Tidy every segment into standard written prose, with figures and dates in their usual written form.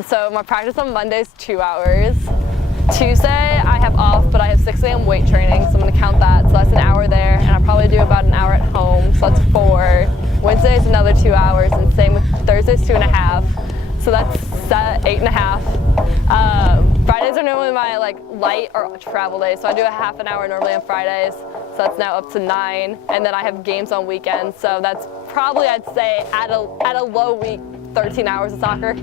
So my practice on Monday is 2 hours. Tuesday I have off, but I have 6 a.m. weight training, so I'm going to count that. So that's an hour there, and I'll probably do about an hour at home, so that's 4. Wednesday is another 2 hours, and same with Thursday's 2.5. So that's 8.5. Fridays are normally my light or travel days, so I do a half an hour normally on Fridays, so that's now up to 9. And then I have games on weekends, so that's probably, I'd say, at a low week, 13 hours of soccer.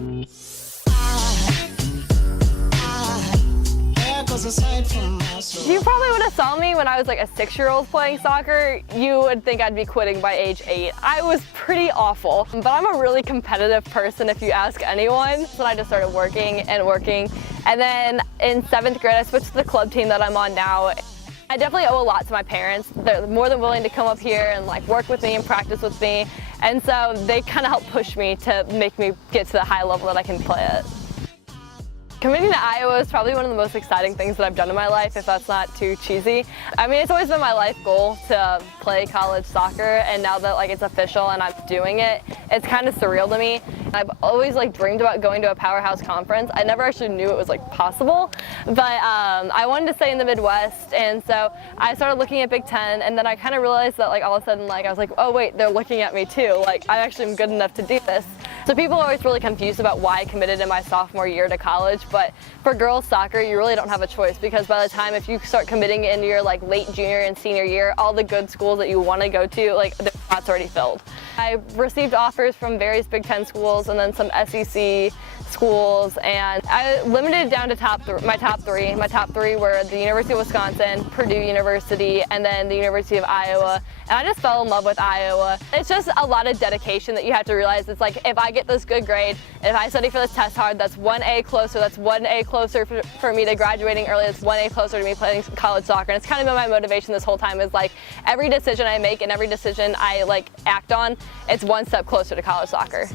You probably would have saw me when I was like a 6-year-old playing soccer. You would think I'd be quitting by age 8. I was pretty awful, but I'm a really competitive person if you ask anyone. So I just started working, and then in 7th grade I switched to the club team that I'm on now. I definitely owe a lot to my parents. They're more than willing to come up here and work with me and practice with me, and so they kind of help push me to make me get to the high level that I can play at. Committing to Iowa is probably one of the most exciting things that I've done in my life, if that's not too cheesy. I mean, it's always been my life goal to play college soccer, and now that it's official and I'm doing it, it's kind of surreal to me. I've always dreamed about going to a powerhouse conference. I never actually knew it was possible, but I wanted to stay in the Midwest, and so I started looking at Big Ten, and then I kind of realized that all of a sudden I was like, oh wait, they're looking at me too. I actually am good enough to do this. So people are always really confused about why I committed in my sophomore year to college, but for girls soccer, you really don't have a choice, because by the time if you start committing in your late junior and senior year, all the good schools that you want to go to, the spot's already filled. I received offers from various Big Ten schools and then some SEC schools, and I limited it down to my top three. My top 3 were the University of Wisconsin, Purdue University, and then the University of Iowa. And I just fell in love with Iowa. It's just a lot of dedication that you have to realize. It's if I get this good grade, if I study for this test hard, that's 1A closer. That's 1A closer for me to graduating early. That's 1A closer to me playing college soccer. And it's kind of been my motivation this whole time, is every decision I make and every decision I act on, it's one step closer to college soccer.